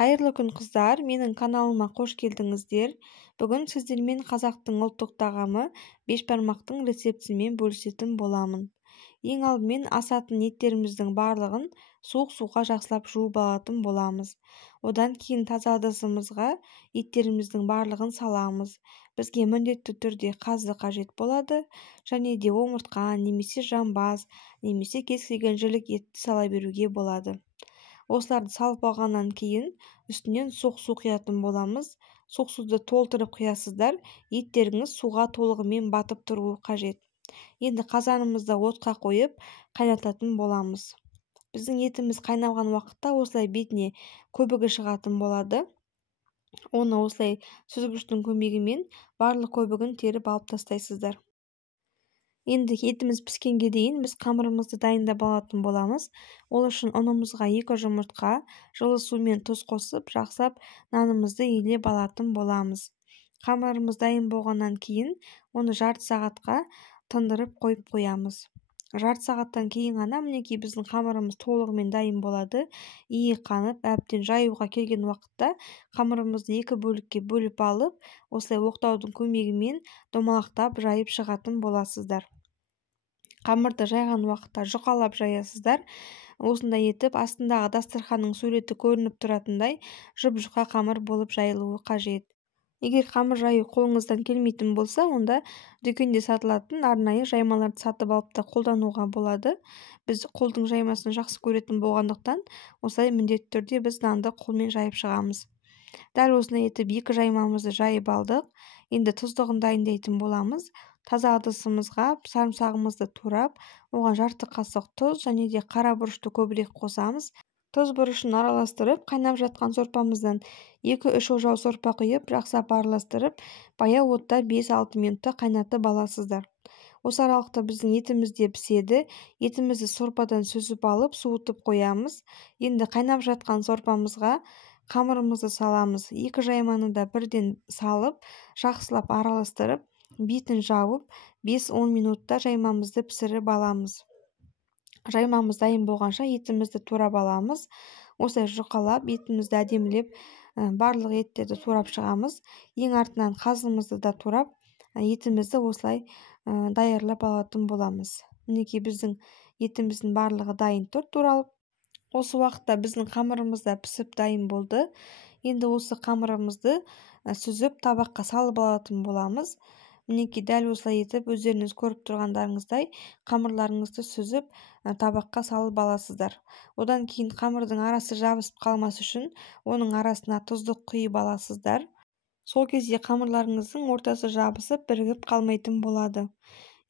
Қайырлы күн қыздар, менің каналыма қош келдіңіздер. Бүгін сіздермен қазақтың ұлттық тағамы бешбармақтың рецептімен бөлісетін боламын. Ең алдымен асатын еттеріміздің барлығын суық суға жақсылап жуып алатын боламыз. Одан кейін таза ыдысымызға еттеріміздің барлығын саламыз. Бізге міндетті түрде қазы қажет болады, және де омыртқа, немесе жамбас, немесе кез келген жілік етті сала беруге болады. Осыларды салып алғаннан кейін үстінен суық су құятын боламыз. Суық суды толтырып құясыздар, еттеріңіз суға толығымен батып тұруы қажет. Енді қазанымызды отқа қойып қайнататын боламыз. Біздің етіміз қайнаған уақытта осылай бетіне көбігі шығатын болады. Оны осылай сүзгіштің көмегімен барлық көбігін теріп алып тастайсыздар. Енді етіміз піскенге дейін біз қамырымызды дайындап алатын боламыз. Ол үшін ұнымызға 2 жұмыртқа, жылы су мен тұз қосып, жақсылап нанымызды илеп алатын боламыз. Қамырымыз дайын болғаннан кейін оны жарты сағатқа тындырып қойып қоямыз. Жарты сағаттан кейін ғана мінекей біздің қамырымыз толығымен дайын болады. Иі қанып, әбден жаюға келген уақытта қамырымызды 2 бөлікке бөліп алып, осылай оқтаудың көмегімен домалақтап жайып шығатын боласыздар. Қамырды жайған уақытта жұқалап жаясыздар. Осындай етіп астындағы дастарханның суреті көрініп тұратындай жұп-жұқа қамыр болып жайылуы қажет. Егер қамыр жаю қолыңыздан келмейтін болса, онда дүкенде сатылатын арнайы жаймаларды сатып алып та қолдануға болады. Біз қолдың жаймасын жақсы көретін болғандықтан, осылай міндетті түрде біз нанды қолмен жайып шығамыз. Дәл осындай етіп 2 жаймамызды жайып алдық. Енді тұздығын дайындайтын боламыз. Таза ыдысымызға сарымсағымызды турап, оған жарты қасық тұз және де қара бұрышты көбірек қосамыз. Тұз бұрышын араластырып, қайнап жатқан сорпамыздан 2-3 ожау сорпа құйып, жақсылап араластырып, баяу отта 5-6 минутта қайнатып аласыздар. Осы аралықта біздің етіміз де піседі. Етімізді сорпадан сүзіп алып, суытып қоямыз. Енді қайнап жатқан сорпамызға қамырымызды саламыз. 2 жайманы да бірден салып, жақсылап араластырып, бетін жауып, 5-10 минутта жаймамызды пісіріп аламыз. Жаймамыз дайын болғанша етімізді турап аламыз. Осылай жұқалап, етімізді әдемілеп, барлық еттерді турап шығамыз. Ең артынан қазымызды да турап, етімізді осылай даярлап алатын боламыз. Мінекей біздің етіміздің барлығы дайын тұр туралып. Осы уақытта біздің қамырымыз да пісіп дайын болды. Енді осы қамырымызды сүзіп табаққа салып алатын боламыз. Мінекей дәл осылай етіп, өздеріңіз көріп тұрғандарыңыздай қамырларыңызды сүзіп табаққа салып аласыздар. Одан кейін қамырдың арасы жабысып қалмас үшін оның арасына тұздық құйып аласыздар. Сол кезде қамырларыңыздың ортасы жабысып, бірігіп қалмайтын болады.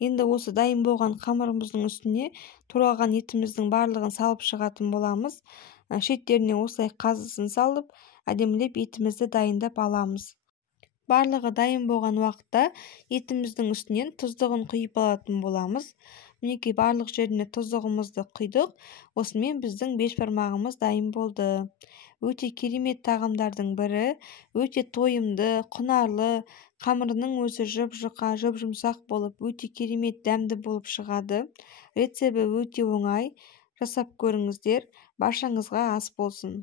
Енді осы дайын болған қамырымыздың үстіне туралған етіміздің барлығын салып шығатын боламыз. Шеттеріне осылай қазысын салып, әдемілеп етімізді дайындап аламыз. Барлығы дайын болған уақытта етіміздің үстінен тұздығын құйып алатын боламыз. Мінекей барлық жеріне тұздығымызды құйдық. Осымен біздің бешбармағымыз дайын болды. Өте керемет тағамдардың бірі, өте тойымды, құнарлы, қамырының өзі жұп-жұқа, жұп-жұмсақ болып, өте керемет дәмді болып шығады. Рецебі өте оңай. Жасап көріңіздер. Баршаңызға ас болсын.